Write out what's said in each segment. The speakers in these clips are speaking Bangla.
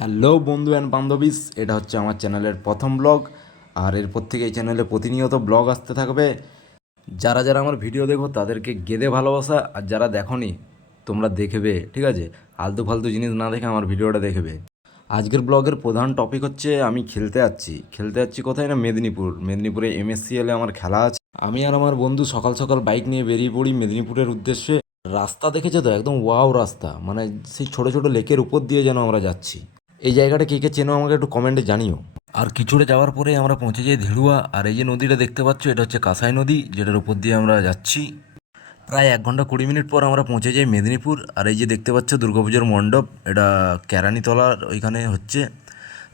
হ্যালো বন্ধু অ্যান্ড বান্ধবীস, এটা হচ্ছে আমার চ্যানেলের প্রথম ব্লগ। আর এরপর থেকে এই চ্যানেলে প্রতিনিয়ত ব্লগ আসতে থাকবে। যারা যারা আমার ভিডিও দেখো তাদেরকে গেদে ভালোবাসা, আর যারা দেখোনি তোমরা দেখবে, ঠিক আছে? আলতু ফালতু জিনিস না দেখে আমার ভিডিওটা দেখবে। আজকের ব্লগের প্রধান টপিক হচ্ছে আমি খেলতে যাচ্ছি কোথায় না, মেদিনীপুরে এমএসসিএলে আমার খেলা আছে। আমি আর আমার বন্ধু সকাল সকাল বাইক নিয়ে বেরিয়ে পড়ি মেদিনীপুরের উদ্দেশ্যে। রাস্তা দেখেছো তো, একদম ওয়াও রাস্তা, মানে সেই ছোট ছোট লেকের উপর দিয়ে যেন আমরা যাচ্ছি। এই জায়গাটা কে কে চেনো আমাকে একটু কমেন্টে জানিও। আর কিছুটা যাওয়ার পরে আমরা পৌঁছে যাই ধেড়ুয়া। আর এই যে নদীটা দেখতে পাচ্ছ, এটা হচ্ছে কাঁসাই নদী, যেটার উপর দিয়ে আমরা যাচ্ছি। প্রায় 1 ঘন্টা 20 মিনিট পর আমরা পৌঁছে যাই মেদিনীপুর। আর এই যে দেখতে পাচ্ছ দুর্গাপুজোর মণ্ডপ, এটা কেরানিতলার ওইখানে হচ্ছে।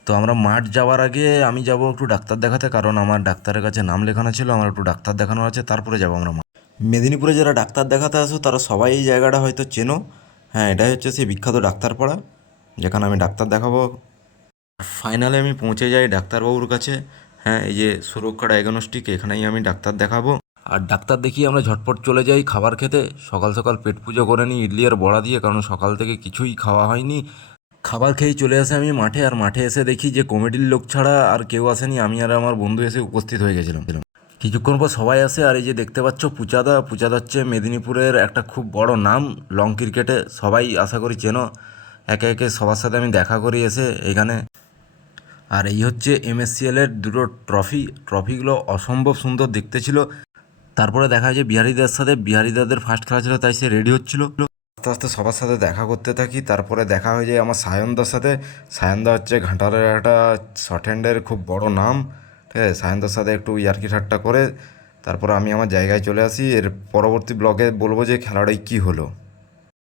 তো আমরা মাঠ যাওয়ার আগে আমি যাব একটু ডাক্তার দেখাতে, কারণ আমার ডাক্তারের কাছে নাম লেখানো ছিল, আমার একটু ডাক্তার দেখানো আছে, তারপরে যাবো আমরা মাঠ। মেদিনীপুরে যারা ডাক্তার দেখাতে আসো তারা সবাই এই জায়গাটা হয়তো চেনো। হ্যাঁ, এটাই হচ্ছে সেই বিখ্যাত ডাক্তারপাড়া যেখানে আমি ডাক্তার দেখাবো। ফাইনালে আমি পৌঁছে যাই ডাক্তারবাবুর কাছে। হ্যাঁ, এই যে সুরক্ষা ডায়াগনস্টিক, এখানেই আমি ডাক্তার দেখাবো। আর ডাক্তার দেখিয়ে আমরা ঝটপট চলে যাই খাবার খেতে। সকাল সকাল পেট পুজো করে নিই ইডলি আর বড়া দিয়ে, কারণ সকাল থেকে কিছুই খাওয়া হয়নি। খাবার খেয়েই চলে আসে আমি মাঠে। আর মাঠে এসে দেখি যে কমিটির লোক ছাড়া আর কেউ আসেনি, আমি আর আমার বন্ধু এসে উপস্থিত হয়ে গেছিলাম। কিছুক্ষণ পর সবাই আসে। আর এই যে দেখতে পাচ্ছ পুচাদা হচ্ছে মেদিনীপুরের একটা খুব বড় নাম লং ক্রিকেটে, সবাই আশা করি চেনো। একে একে সবার সাথে আমি দেখা করি এসে এখানে। আর এই হচ্ছে এমএসসিএল এর দুটো ট্রফিগুলো অসম্ভব সুন্দর দেখতে ছিল। তারপরে দেখা যায় বিহারিদার সাথে, বিহারিদাদের ফার্স্ট খেলা ছিল তাই সে রেডি হচ্ছিল। আস্তে আস্তে সবার সাথে দেখা করতে থাকি। তারপরে দেখা হয়ে যায় আমার সায়নদার সাথে। সায়নদা হচ্ছে ঘাটালের একটা শর্ট হ্যান্ডের খুব বড় নাম, ঠিক আছে? সায়নদার সাথে একটু ইয়ার্কি ঠাট্টা করে তারপরে আমি আমার জায়গায় চলে আসি। এর পরবর্তী ব্লগে বলবো যে খেলাটাই কী হলো।